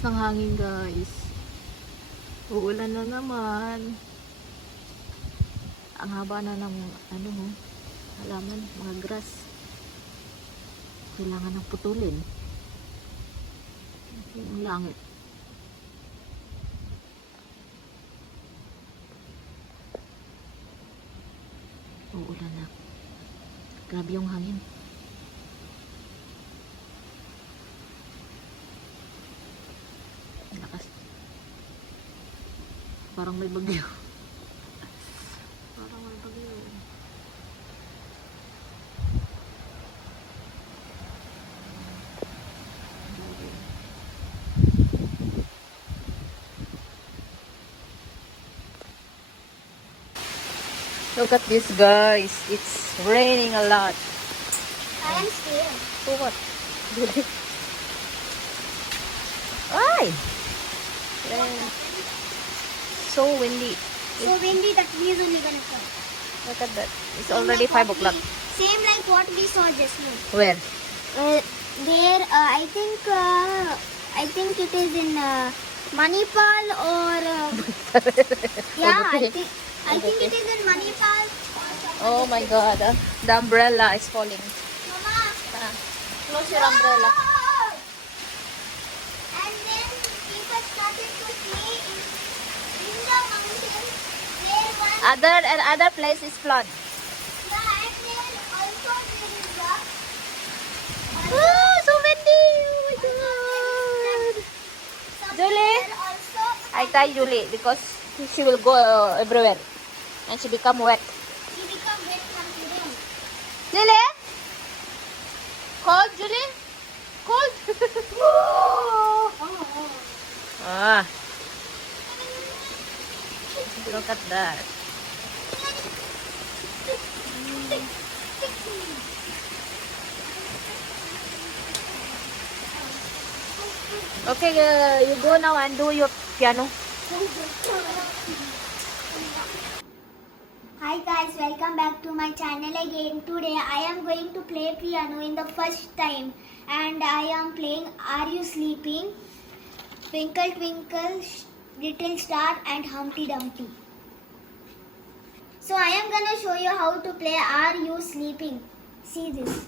lakas ng hangin, guys. Uulan na naman. Ang haba na ng halaman, mga grass. Kailangan ng putulin. Yung langit. Uulan na. Grabe yung hangin. Lakas. Parang may bagyo. Parang may bagyo. Look at this, guys. It's raining a lot. I am scared. So what? Ay! Rain. So windy. So windy that we is only gonna come. Look at that. It's already 5 o'clock. Same like what we saw just now. Where? There, I think it is in Manipal or yeah, I think it is in Manipal. Oh my God. The umbrella is falling. Mama. Close your umbrella. And then people started to play in the mountain. There one. Other place is flood. Yeah, and then also there is the. Oh, so windy. Oh my God. Julie? Also, I tie Julie because she will go everywhere. And she become wet. she become wet from today. Julie? Cold, Julie? Cold? Ah. Look at that. Okay, you go now and do your piano. Hi guys, welcome back to my channel again. Today I am going to play piano in the first time and I am playing Are You Sleeping, Twinkle Twinkle Little Star and Humpty Dumpty. So I am gonna show you how to play Are You Sleeping. See this.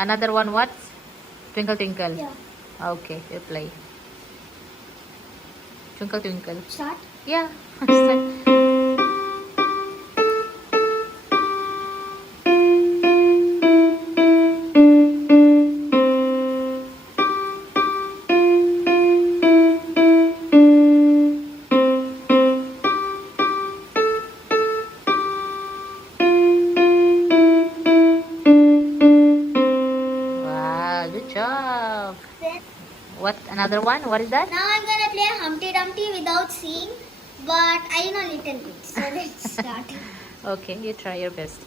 Another one, what? Twinkle Twinkle. Yeah. Okay, you play. Twinkle Twinkle. Start. Yeah. Start. Wow, good job. Then What? Another one? What is that? now I'm gonna play Humpty Dumpty without seeing, but I know little bit. So let's start. Okay, you try your best.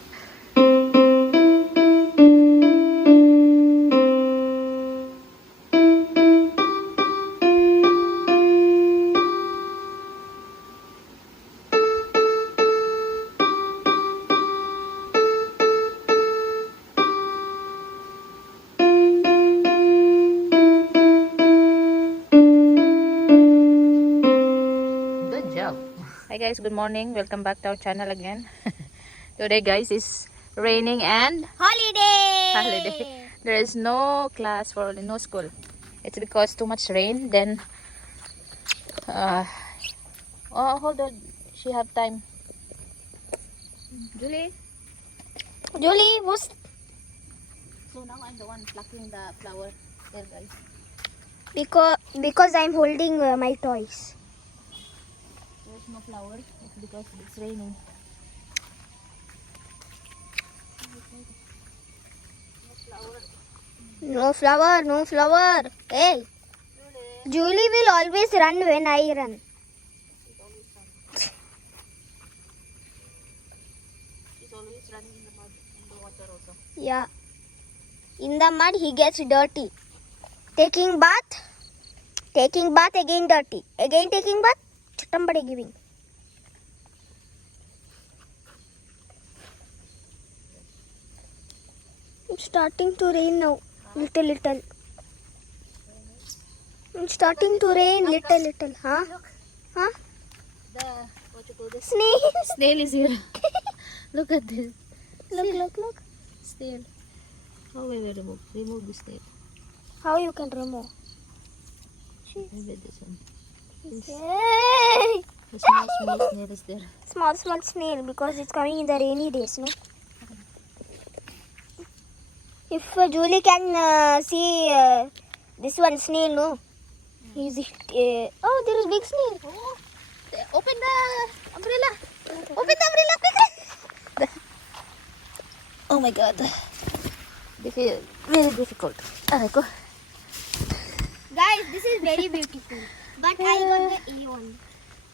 Good job. Hi guys, good morning. Welcome back to our channel again. Today guys is raining and holiday. There is no class for no school. It's because too much rain. Then oh, hold on. She have time. Julie. Julie, who's So now I'm the one plucking the flower. There guys. because I'm holding my toys. There's no flower. It's because it's raining. No flower, no flower. Hey, Julie will always run when I run. She's always running in the mud, in the water also. Yeah. In the mud, he gets dirty. Taking bath, again dirty. Again taking bath, somebody giving. It's starting to rain now, little. It's starting to rain, little. Huh? Huh? The, what you call this? Snail. Snail is here. Look at this. Look. Snail. How we will remove the snail? How you can remove? Maybe this one. Hey. The small snail is there. Small snail because it's coming in the rainy days, no? If Julie can see this one snail, no? Is it? Oh, there is big snail. Oh, open the umbrella. Open the umbrella quickly. Oh my god. This is very difficult. Go. Guys, this is very beautiful. But I got the A1.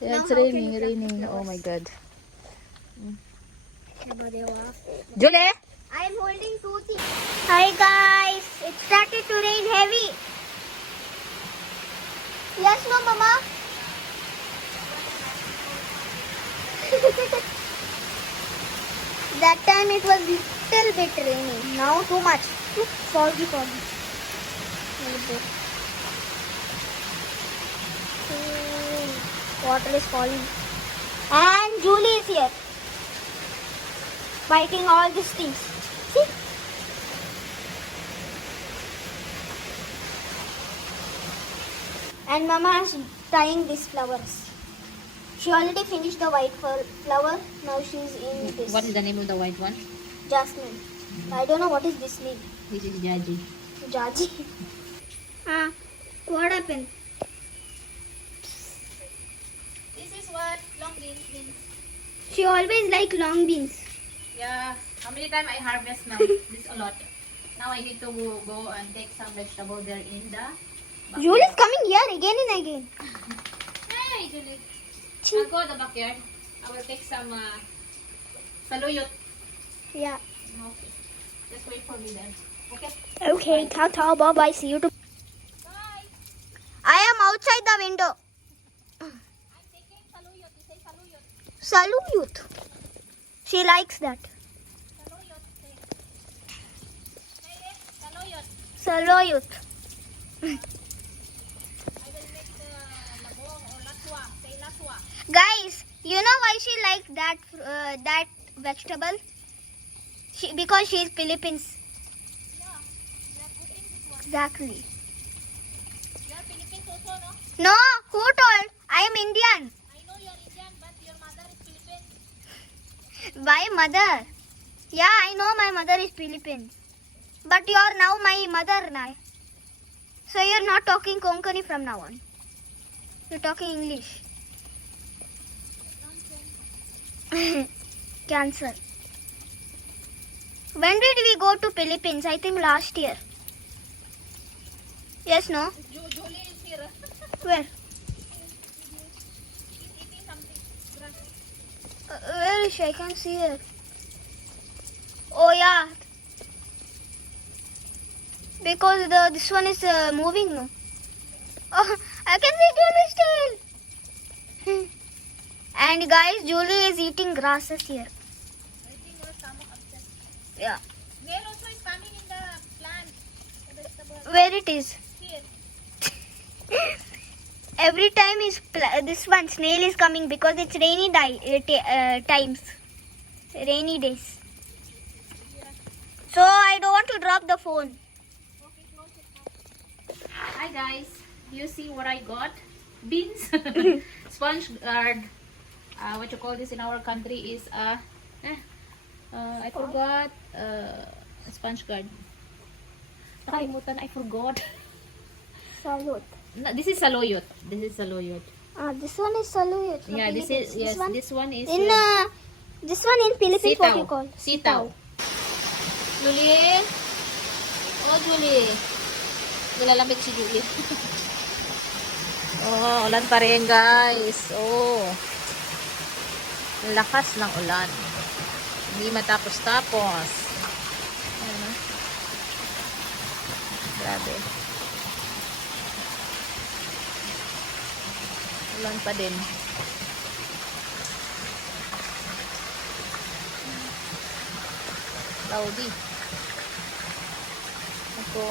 Yeah, Now it's how can raining, you practice raining. yours? Oh my god. I Julie! am holding 2 things. Hi guys, it started to rain heavy. Yes, no, Mama? That time it was little bit raining. Now too much. Look, foggy. Water is falling. And Julie is here. Biting all these things. See? And Mama is tying these flowers. She already finished the white flower. Now she's in this. What is the name of the white one? Jasmine. I don't know what is this name. This is Jaji. Jaji. What happened? This is what long beans. She always like long beans. Yeah. How many times I harvest now? This a lot. Now I need to go and take some vegetable there in the backyard. Julie is coming here again and again. Hey, Julie. I'll go to the backyard. I will take some saluyot. Yeah. Okay. Just wait for me then. Okay? Okay, ta-ta, bye-bye, see you tomorrow. Bye. I am outside the window. I'm taking saluyot. You say saluyot. Saluyut. She likes that. Saluyot. Say it. Saluyot. Saluyut. I will make the labong or laswa. Say laswa. Guys, you know why she likes that vegetable? Because she is Philippines. Yeah. We are putting this one. Exactly. You are Philippines also, no? No, who told? I am Indian. I know you are Indian, but your mother is Philippines. My mother. Yeah, I know my mother is Philippines. But you are now my mother now. So you're not talking Konkani from now on. You're talking English. Cancer. When did we go to Philippines? I think last year. Yes, no? Julie is here. Where? She's eating something. Grass. Where is she? I can't see her. Oh yeah. Because this one is moving, no? Oh, I can see Julie's tail. And guys, Julie is eating grasses here. I think your stomach upset. Yeah. Snail also is coming in the plant. The vegetable. Where it is? Here. Every time this one snail is coming because it's rainy times. Rainy days. So I don't want to drop the phone. Okay, close it now. Hi guys. You see what I got? Beans. Sponge guard. What you call this in our country is I forgot sponge guard. Nakalimutan, I forgot. Salud. No, this is saluyot. This is saluyot. This one is saluyot. Yeah, this is yes. one? This one is In this one in Philippines, what you call? Sitaw. Julie. Oh, Julie. Nilalamig si Julie. Oh, ulan pa rin, guys. Oh. Lakas ng ulan. Hindi matapos-tapos. Grabe. Ulan pa din. Cloudy. Ako.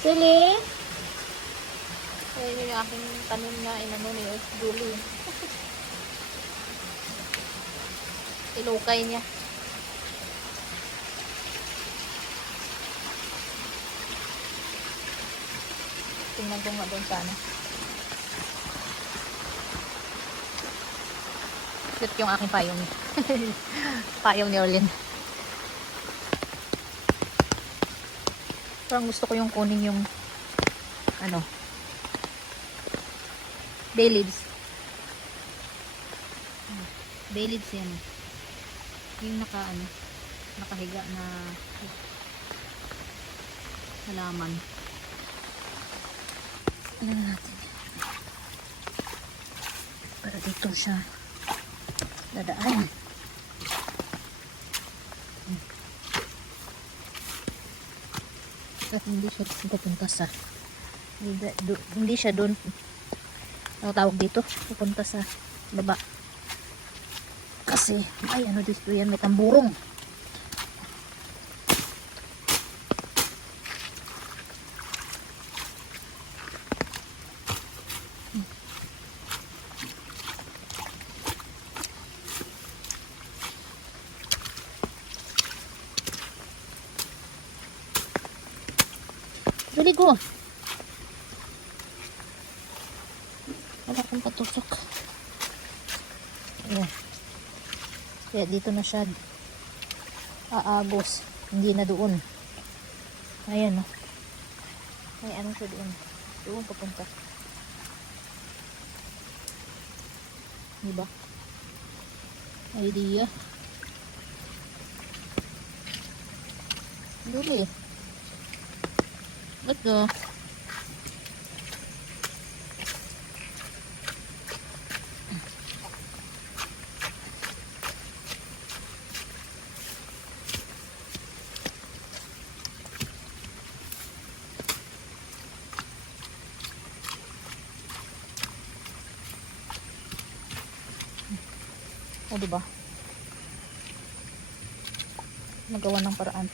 Sili? Ayun yung aking tanim na inano ni Julie. Ilukay niya. Tingnan ko nga doon sana. Cute yung aking payong. Payong ni Orlin. Parang gusto ko yung kunin yung ano, bay leaves. Bay leaves yan. Yung nakahiga na halaman. Ano na natin? Para dito siya dadaan. At hindi siya pupunta sa hindi siya doon, ano tawag dito, pupunta sa baba kasi ay ano dito yan, may tamburong. Dali ko. Wala akong patusok. Ayan. Kaya dito na siya aagos. Hindi na doon. Ayan o. May ano siya doon. Doon papunta. Diba? Idea. Dali. Let's go. O, diba? Nagawa ng paraan.